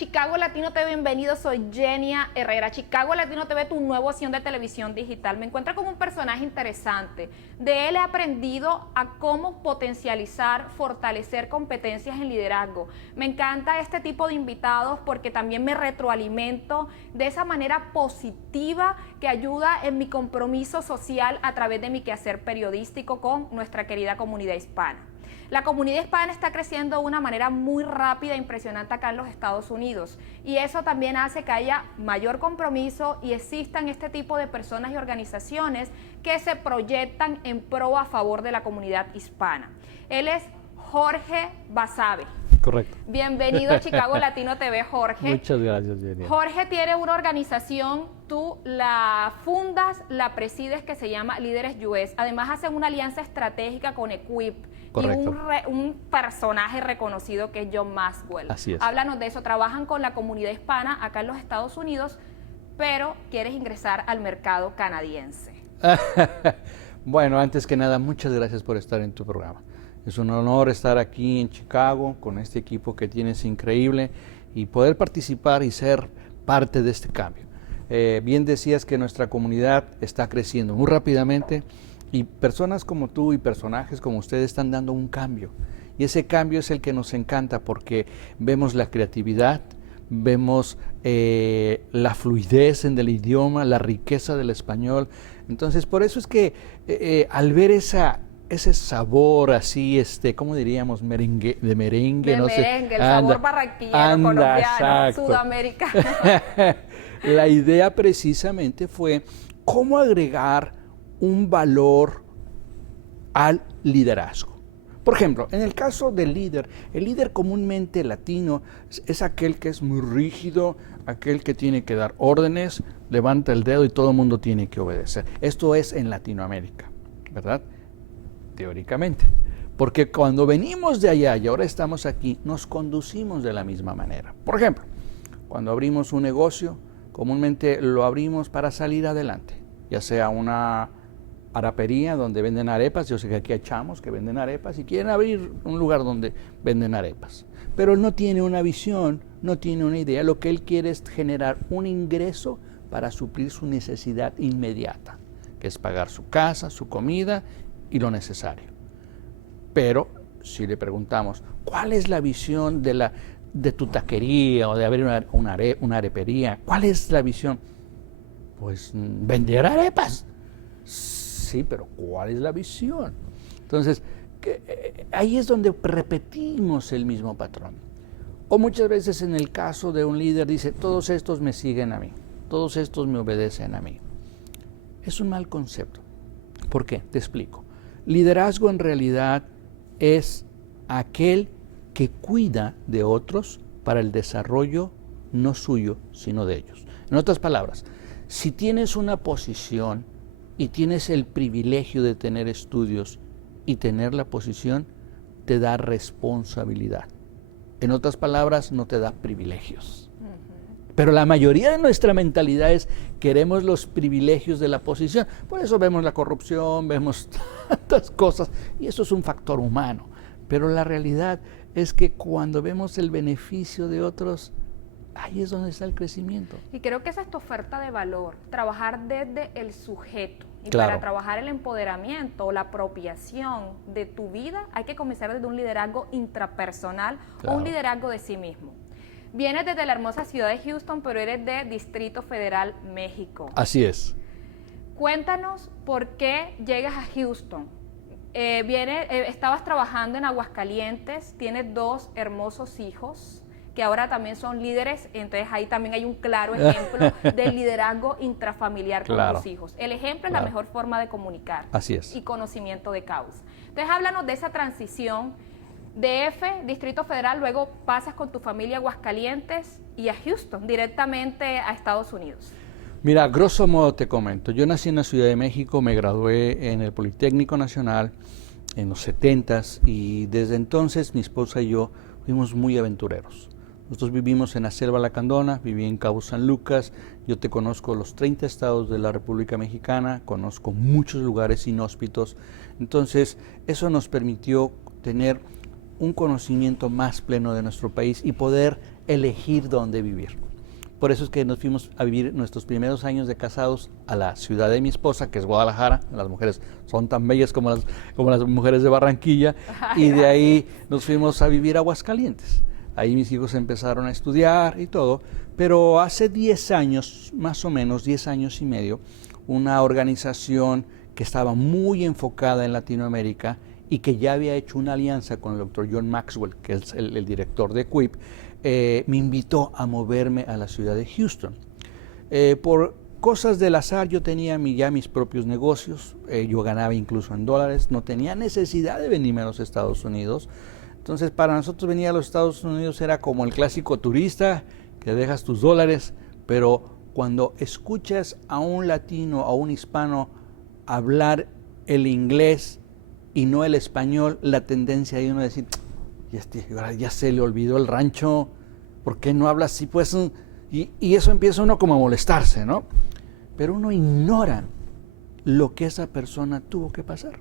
Chicago Latino TV, bienvenido, soy Genia Herrera. Chicago Latino TV, tu nueva opción de televisión digital. Me encuentro con un personaje interesante. De él he aprendido a cómo potencializar, fortalecer competencias en liderazgo. Me encanta este tipo de invitados porque también me retroalimento de esa manera positiva que ayuda en mi compromiso social a través de mi quehacer periodístico con nuestra querida comunidad hispana. La comunidad hispana está creciendo de una manera muy rápida e impresionante acá en los Estados Unidos, y eso también hace que haya mayor compromiso y existan este tipo de personas y organizaciones que se proyectan en pro a favor de la comunidad hispana. Él es Jorge Basabe. Correcto. Bienvenido a Chicago Latino TV, Jorge. Muchas gracias, Jenny. Jorge tiene una organización, tú la fundas, la presides, que se llama Líderes US. Además hacen una alianza estratégica con Equip. Correcto. Y un personaje reconocido que es John Maxwell. Así es. Háblanos de eso. Trabajan con la comunidad hispana acá en los Estados Unidos, pero quieres ingresar al mercado canadiense. Bueno, antes que nada, muchas gracias por estar en tu programa. Es un honor estar aquí en Chicago con este equipo que tienes increíble y poder participar y ser parte de este cambio. Bien decías que nuestra comunidad está creciendo muy rápidamente y personas como tú y personajes como ustedes están dando un cambio. Y ese cambio es el que nos encanta porque vemos la creatividad, vemos la fluidez en el idioma, la riqueza del español. Entonces, por eso es que al ver ese sabor así, ¿cómo diríamos? Merengue, de merengue, no sé. Merengue, el sabor barranquillero, colombiano, exacto. sudamericano. La idea precisamente fue cómo agregar un valor al liderazgo. Por ejemplo, en el caso del líder, el líder comúnmente latino es aquel que es muy rígido, aquel que tiene que dar órdenes, levanta el dedo y todo el mundo tiene que obedecer. Esto es en Latinoamérica, ¿verdad? Teóricamente. Porque cuando venimos de allá y ahora estamos aquí, nos conducimos de la misma manera. Por ejemplo, cuando abrimos un negocio, comúnmente lo abrimos para salir adelante, ya sea una arepería donde venden arepas. Yo sé que aquí hay chamos que venden arepas y quieren abrir un lugar donde venden arepas, pero él no tiene una visión, no tiene una idea. Lo que él quiere es generar un ingreso para suplir su necesidad inmediata, que es pagar su casa, su comida y lo necesario. Pero si le preguntamos, ¿cuál es la visión de tu taquería o de abrir una arepería? ¿Cuál es la visión? Pues vender arepas. Sí, pero ¿cuál es la visión? Entonces, ahí es donde repetimos el mismo patrón. O muchas veces en el caso de un líder dice, todos estos me siguen a mí, todos estos me obedecen a mí. Es un mal concepto. ¿Por qué? Te explico. Liderazgo en realidad es aquel que cuida de otros para el desarrollo no suyo, sino de ellos. En otras palabras, si tienes una posición y tienes el privilegio de tener estudios y tener la posición, te da responsabilidad. En otras palabras, no te da privilegios. Pero la mayoría de nuestra mentalidad es queremos los privilegios de la posición. Por eso vemos la corrupción, vemos tantas cosas, y eso es un factor humano. Pero la realidad es que cuando vemos el beneficio de otros, ahí es donde está el crecimiento. Y creo que esa es tu oferta de valor, trabajar desde el sujeto. Y claro, para trabajar el empoderamiento o la apropiación de tu vida, hay que comenzar desde un liderazgo intrapersonal, claro, o un liderazgo de sí mismo. Vienes desde la hermosa ciudad de Houston, pero eres de Distrito Federal, México. Así es. Cuéntanos por qué llegas a Houston. Estabas trabajando en Aguascalientes, tienes 2 hermosos hijos que ahora también son líderes, entonces ahí también hay un claro ejemplo del liderazgo intrafamiliar con claro, los hijos. El ejemplo es claro, la mejor forma de comunicar. Así es. Y conocimiento de causa. Entonces háblanos de esa transición. DF, Distrito Federal, luego pasas con tu familia a Aguascalientes y a Houston, directamente a Estados Unidos. Mira, grosso modo te comento, yo nací en la Ciudad de México, me gradué en el Politécnico Nacional en los 70s y desde entonces mi esposa y yo fuimos muy aventureros. Nosotros vivimos en la Selva Lacandona, viví en Cabo San Lucas, yo te conozco los 30 estados de la República Mexicana, conozco muchos lugares inhóspitos, entonces eso nos permitió tener un conocimiento más pleno de nuestro país y poder elegir dónde vivir. Por eso es que nos fuimos a vivir nuestros primeros años de casados a la ciudad de mi esposa, que es Guadalajara. Las mujeres son tan bellas como las mujeres de Barranquilla. Y de ahí nos fuimos a vivir a Aguascalientes. Ahí mis hijos empezaron a estudiar y todo. Pero hace 10 años, más o menos 10 años y medio, una organización que estaba muy enfocada en Latinoamérica y que ya había hecho una alianza con el doctor John Maxwell, que es el director de QIP, me invitó a moverme a la ciudad de Houston. Por cosas del azar yo tenía ya mis propios negocios, yo ganaba incluso en dólares, no tenía necesidad de venirme a los Estados Unidos. Entonces para nosotros venir a los Estados Unidos era como el clásico turista que dejas tus dólares, pero cuando escuchas a un latino, a un hispano hablar el inglés y no el español, la tendencia de uno a decir, ya se le olvidó el rancho, ¿por qué no habla así? Pues, y eso empieza uno como a molestarse, ¿no? Pero uno ignora lo que esa persona tuvo que pasar.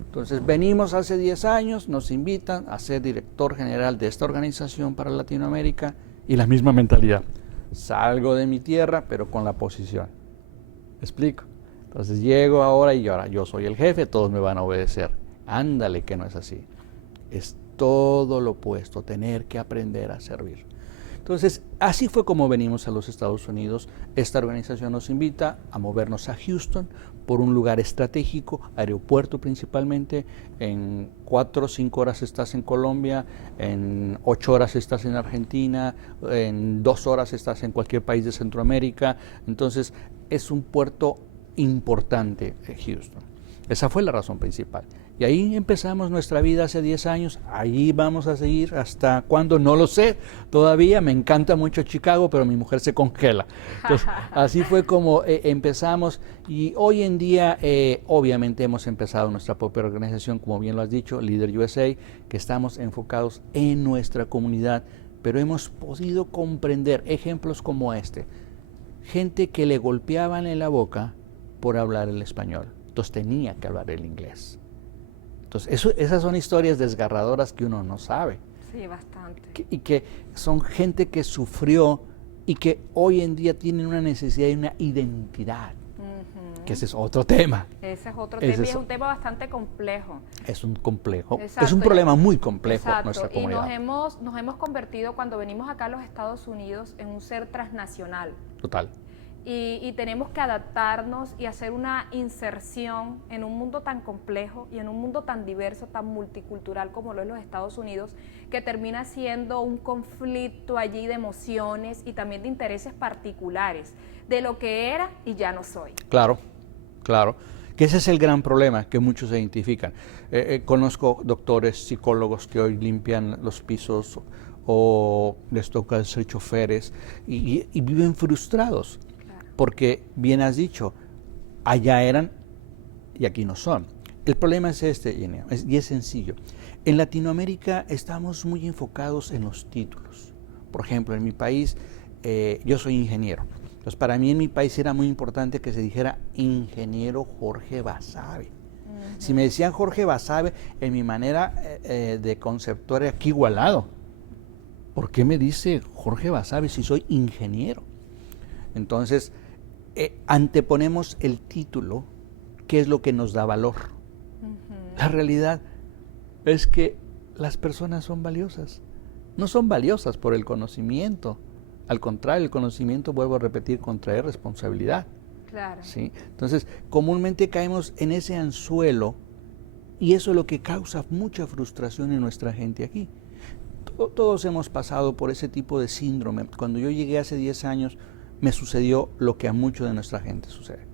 Entonces venimos hace 10 años, nos invitan a ser director general de esta organización para Latinoamérica y la misma mentalidad. Salgo de mi tierra, pero con la posición. ¿Me explico? Entonces llego ahora y ahora yo soy el jefe, todos me van a obedecer. Ándale, que no es así. Es todo lo opuesto, tener que aprender a servir. Entonces, así fue como venimos a los Estados Unidos. Esta organización nos invita a movernos a Houston por un lugar estratégico, aeropuerto principalmente. En 4 o 5 horas estás en Colombia, en 8 horas estás en Argentina, en 2 horas estás en cualquier país de Centroamérica. Entonces, es un puerto importante, Houston. Esa fue la razón principal. Y ahí empezamos nuestra vida hace 10 años, ahí vamos a seguir hasta cuándo, no lo sé, todavía me encanta mucho Chicago, pero mi mujer se congela. Entonces, así fue como empezamos y hoy en día obviamente hemos empezado nuestra propia organización, como bien lo has dicho, Líder USA, que estamos enfocados en nuestra comunidad, pero hemos podido comprender ejemplos como este, gente que le golpeaban en la boca por hablar el español, entonces tenía que hablar el inglés. Entonces, esas son historias desgarradoras que uno no sabe. Sí, bastante. Y que son gente que sufrió y que hoy en día tienen una necesidad y una identidad. Que ese es otro tema. Ese es otro tema y es un tema bastante complejo. Es un complejo, exacto, es un problema muy complejo exacto, nuestra comunidad. Y nos hemos convertido cuando venimos acá a los Estados Unidos en un ser transnacional. Total. Y tenemos que adaptarnos y hacer una inserción en un mundo tan complejo y en un mundo tan diverso, tan multicultural como lo es los Estados Unidos, que termina siendo un conflicto allí de emociones y también de intereses particulares, de lo que era y ya no soy. Claro, claro. Que ese es el gran problema que muchos se identifican. Conozco doctores, psicólogos que hoy limpian los pisos o les toca ser choferes y viven frustrados. Porque, bien has dicho, allá eran y aquí no son. El problema es este, Jenny, y es sencillo. En Latinoamérica estamos muy enfocados en los títulos. Por ejemplo, en mi país, yo soy ingeniero. Entonces, para mí en mi país era muy importante que se dijera ingeniero Jorge Basabe. Si me decían Jorge Basabe, en mi manera de conceptuar aquí igualado. ¿Por qué me dice Jorge Basabe si soy ingeniero? Entonces, anteponemos el título, que es lo que nos da valor. La realidad es que las personas son valiosas. No son valiosas por el conocimiento. Al contrario, el conocimiento, vuelvo a repetir, contrae responsabilidad. Claro. ¿Sí? Entonces, comúnmente caemos en ese anzuelo y eso es lo que causa mucha frustración en nuestra gente aquí. Todos hemos pasado por ese tipo de síndrome. Cuando yo llegué hace 10 años, me sucedió lo que a mucho de nuestra gente sucede.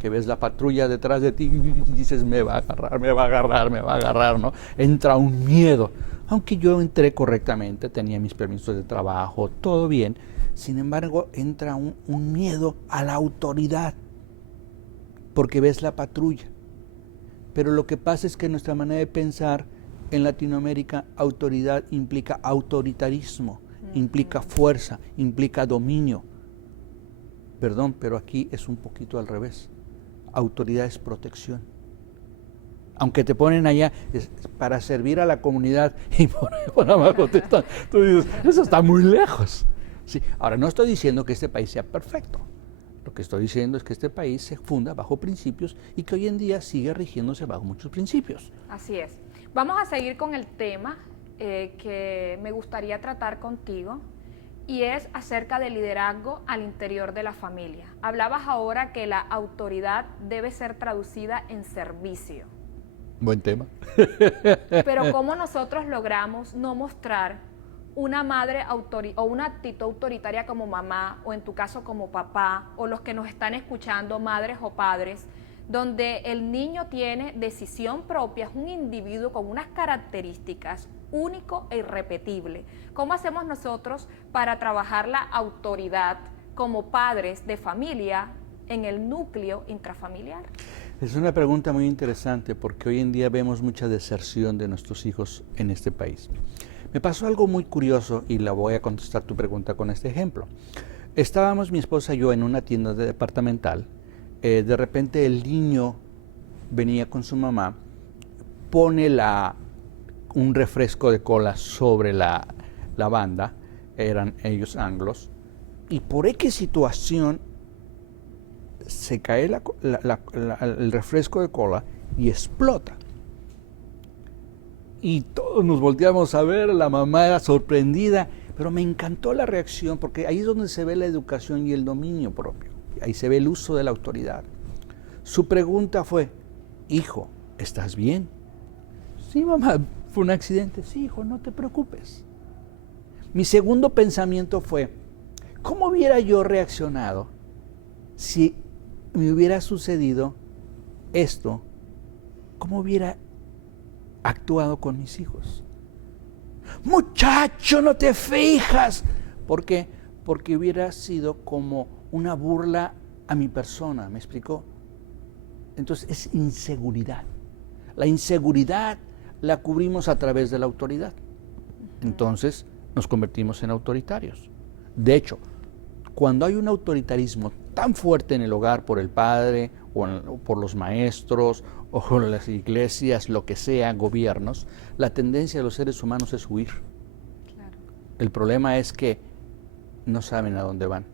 Que ves la patrulla detrás de ti y dices, me va a agarrar, me va a agarrar, me va a agarrar, ¿no? Entra un miedo. Aunque yo entré correctamente, tenía mis permisos de trabajo, todo bien. Sin embargo, entra un miedo a la autoridad. Porque ves la patrulla. Pero lo que pasa es que nuestra manera de pensar en Latinoamérica, autoridad implica autoritarismo, implica fuerza, implica dominio. Perdón, pero aquí es un poquito al revés. Autoridad es protección. Aunque te ponen allá para servir a la comunidad y por abajo tú dices, eso está muy lejos. Sí. Ahora, no estoy diciendo que este país sea perfecto. Lo que estoy diciendo es que este país se funda bajo principios y que hoy en día sigue rigiéndose bajo muchos principios. Así es. Vamos a seguir con el tema que me gustaría tratar contigo, y es acerca del liderazgo al interior de la familia. Hablabas ahora que la autoridad debe ser traducida en servicio. Buen tema. Pero ¿cómo nosotros logramos no mostrar una madre o una actitud autoritaria como mamá, o en tu caso como papá, o los que nos están escuchando, madres o padres, donde el niño tiene decisión propia, es un individuo con unas características único e irrepetible? ¿Cómo hacemos nosotros para trabajar la autoridad como padres de familia en el núcleo intrafamiliar? Es una pregunta muy interesante porque hoy en día vemos mucha deserción de nuestros hijos en este país. Me pasó algo muy curioso y la voy a contestar tu pregunta con este ejemplo. Estábamos mi esposa y yo en una tienda departamental. De repente el niño venía con su mamá, pone un refresco de cola sobre la banda, eran ellos anglos, y por X situación se cae el refresco de cola y explota. Y todos nos volteamos a ver, la mamá era sorprendida, pero me encantó la reacción porque ahí es donde se ve la educación y el dominio propio, ahí se ve el uso de la autoridad. Su pregunta fue, hijo, ¿estás bien? Sí, mamá, fue un accidente. Sí, hijo, no te preocupes. Mi segundo pensamiento fue, ¿cómo hubiera yo reaccionado si me hubiera sucedido esto? ¿Cómo hubiera actuado con mis hijos? Muchacho, no te fijas. ¿Por qué? Porque hubiera sido como una burla a mi persona, ¿me explicó? Entonces es inseguridad. La inseguridad la cubrimos a través de la autoridad. Entonces nos convertimos en autoritarios. De hecho, cuando hay un autoritarismo tan fuerte en el hogar por el padre o por los maestros o por las iglesias, lo que sea, gobiernos, la tendencia de los seres humanos es huir. Claro. El problema es que no saben a dónde van,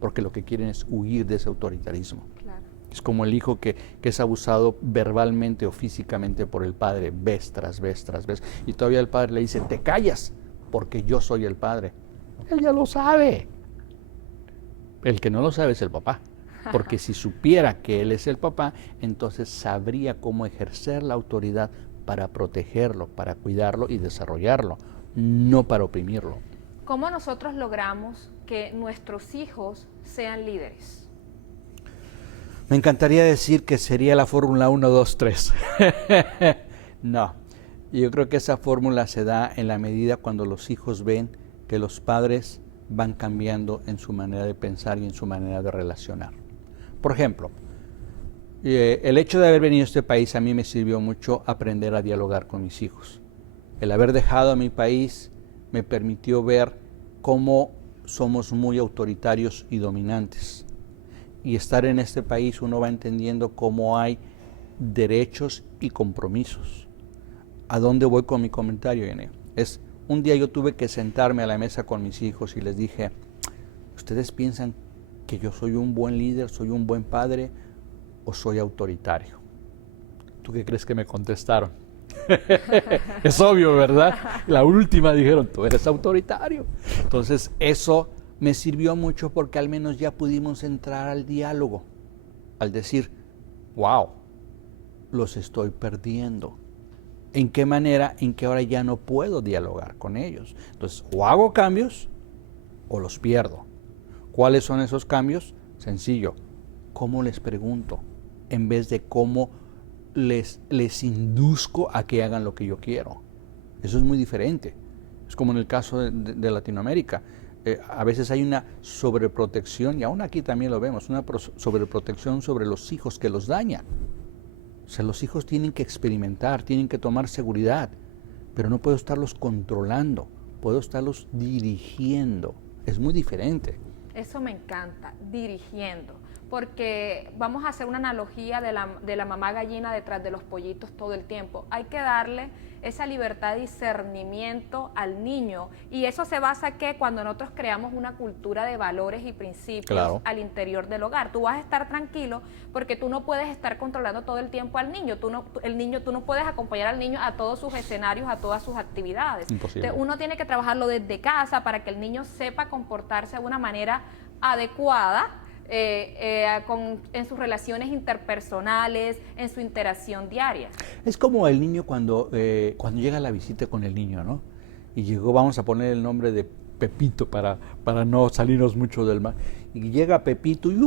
porque lo que quieren es huir de ese autoritarismo. Claro. Es como el hijo que es abusado verbalmente o físicamente por el padre, vez tras vez tras vez, y todavía el padre le dice, te callas, porque yo soy el padre. Él ya lo sabe. El que no lo sabe es el papá, porque si supiera que él es el papá, entonces sabría cómo ejercer la autoridad para protegerlo, para cuidarlo y desarrollarlo, no para oprimirlo. ¿Cómo nosotros logramos que nuestros hijos sean líderes? Me encantaría decir que sería la fórmula 1, 2, 3. No, yo creo que esa fórmula se da en la medida cuando los hijos ven que los padres van cambiando en su manera de pensar y en su manera de relacionar. Por ejemplo, el hecho de haber venido a este país a mí me sirvió mucho aprender a dialogar con mis hijos. El haber dejado a mi país me permitió ver cómo somos muy autoritarios y dominantes. Y estar en este país uno va entendiendo cómo hay derechos y compromisos. ¿A dónde voy con mi comentario, Irene? Un día yo tuve que sentarme a la mesa con mis hijos y les dije, ¿ustedes piensan que yo soy un buen líder, soy un buen padre o soy autoritario? ¿Tú qué crees que me contestaron? Es obvio, ¿verdad? La última dijeron, tú eres autoritario. Entonces eso me sirvió mucho porque al menos ya pudimos entrar al diálogo, al decir, wow, los estoy perdiendo. ¿En qué manera? En que ahora ya no puedo dialogar con ellos. Entonces, o hago cambios o los pierdo. ¿Cuáles son esos cambios? Sencillo. ¿Cómo les pregunto? En vez de cómo les induzco a que hagan lo que yo quiero. Eso es muy diferente. Es como en el caso de Latinoamérica. A veces hay una sobreprotección, y aún aquí también lo vemos, una sobreprotección sobre los hijos que los daña. O sea, los hijos tienen que experimentar, tienen que tomar seguridad, pero no puedo estarlos controlando, puedo estarlos dirigiendo. Es muy diferente. Eso me encanta, dirigiendo. porque vamos a hacer una analogía de la mamá gallina detrás de los pollitos todo el tiempo. Hay que darle esa libertad de discernimiento al niño, y eso se basa que cuando nosotros creamos una cultura de valores y principios al interior del hogar. Tú vas a estar tranquilo porque tú no puedes estar controlando todo el tiempo al niño. Tú no puedes acompañar al niño a todos sus escenarios, a todas sus actividades. Imposible. Entonces, uno tiene que trabajarlo desde casa para que el niño sepa comportarse de una manera adecuada en sus relaciones interpersonales, en su interacción diaria. Es como el niño cuando llega a la visita con el niño, ¿no? Y llegó, vamos a poner el nombre de Pepito para no salirnos mucho del mar. Y llega Pepito y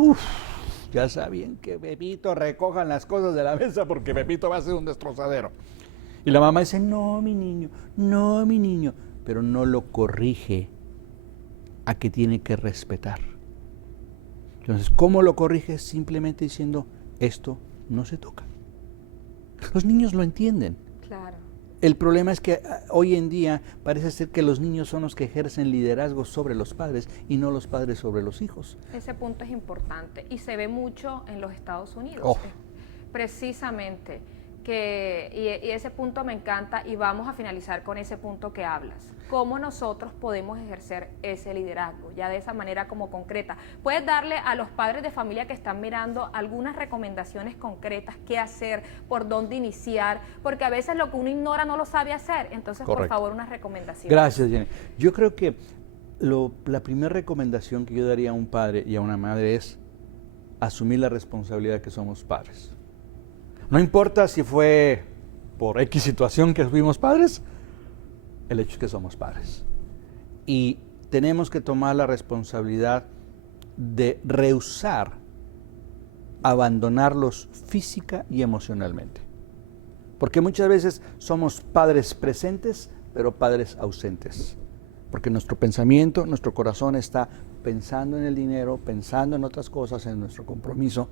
ya sabían que Pepito recojan las cosas de la mesa porque Pepito va a ser un destrozadero. Y la mamá dice, no, mi niño, pero no lo corrige a que tiene que respetar. Entonces, ¿cómo lo corriges? Simplemente diciendo, esto no se toca. Los niños lo entienden. Claro. El problema es que hoy en día parece ser que los niños son los que ejercen liderazgo sobre los padres y no los padres sobre los hijos. Ese punto es importante y se ve mucho en los Estados Unidos. Precisamente. Y ese punto me encanta, y vamos a finalizar con ese punto que hablas. ¿Cómo nosotros podemos ejercer ese liderazgo? Ya de esa manera como concreta. ¿Puedes darle a los padres de familia que están mirando algunas recomendaciones concretas? ¿Qué hacer? ¿Por dónde iniciar? Porque a veces lo que uno ignora no lo sabe hacer. Entonces, por favor, unas recomendaciones. Gracias, Jenny. Yo creo que la primera recomendación que yo daría a un padre y a una madre es asumir la responsabilidad de que somos padres. No importa si fue por X situación que fuimos padres, el hecho es que somos padres. Y tenemos que tomar la responsabilidad de rehusar abandonarlos física y emocionalmente. Porque muchas veces somos padres presentes, pero padres ausentes. Porque nuestro pensamiento, nuestro corazón está pensando en el dinero, pensando en otras cosas, en nuestro compromiso,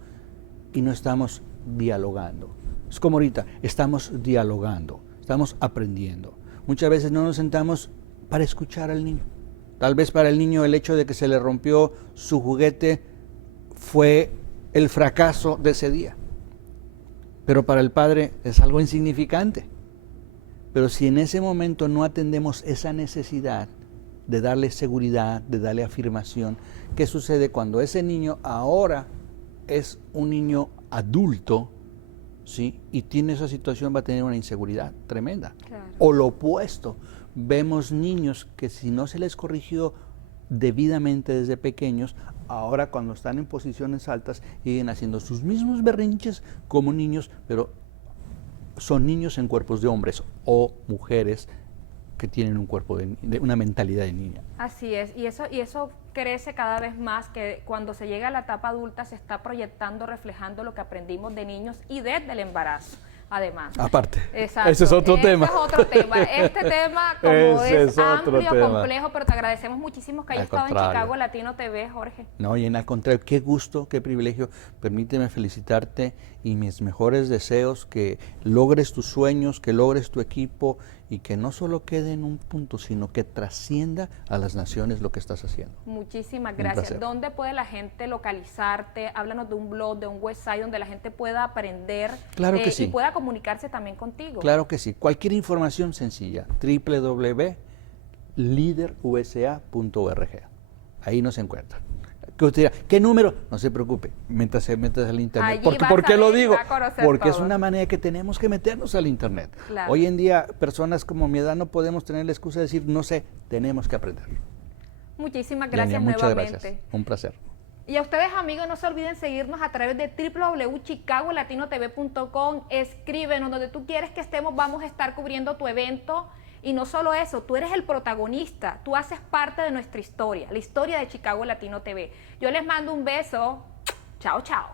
y no estamos dialogando. Es como ahorita, estamos dialogando, estamos aprendiendo. Muchas veces no nos sentamos para escuchar al niño. Tal vez para el niño el hecho de que se le rompió su juguete fue el fracaso de ese día. Pero para el padre es algo insignificante. Pero si en ese momento no atendemos esa necesidad de darle seguridad, de darle afirmación, ¿qué sucede cuando ese niño ahora es un niño adulto, ¿sí? Y tiene esa situación, va a tener una inseguridad tremenda? Claro. O lo opuesto, vemos niños que si no se les corrigió debidamente desde pequeños, ahora cuando están en posiciones altas siguen haciendo sus mismos berrinches como niños, pero son niños en cuerpos de hombres o mujeres que tienen un cuerpo de una mentalidad de niña. Así es, y eso crece cada vez más, que cuando se llega a la etapa adulta se está proyectando, reflejando lo que aprendimos de niños y desde el embarazo, además. Aparte, exacto, ese es otro tema. Ese es otro tema. Este tema, como es amplio, complejo, pero te agradecemos muchísimo que hayas estado en Chicago Latino TV, Jorge. No, y en al contrario, qué gusto, qué privilegio. Permíteme felicitarte y mis mejores deseos, que logres tus sueños, que logres tu equipo y que no solo quede en un punto, sino que trascienda a las naciones lo que estás haciendo. Muchísimas gracias. ¿Dónde puede la gente localizarte? Háblanos de un blog, de un website donde la gente pueda aprender. Claro que sí. Y pueda comunicarse también contigo. Claro que sí. Cualquier información sencilla, www.liderusa.org. Ahí nos encuentran. Que usted dirá, ¿qué número? No se preocupe, métase al internet. ¿Por qué lo digo? Porque es una manera que tenemos que meternos al internet. Claro. Hoy en día, personas como mi edad no podemos tener la excusa de decir, no sé, tenemos que aprender. Muchísimas gracias, Yania, muchas nuevamente. Gracias. Un placer. Y a ustedes, amigos, no se olviden seguirnos a través de www.chicagoLatinoTV.com. Escríbenos donde tú quieres que estemos, vamos a estar cubriendo tu evento. Y no solo eso, tú eres el protagonista, tú haces parte de nuestra historia, la historia de Chicago Latino TV. Yo les mando un beso. Chao, chao.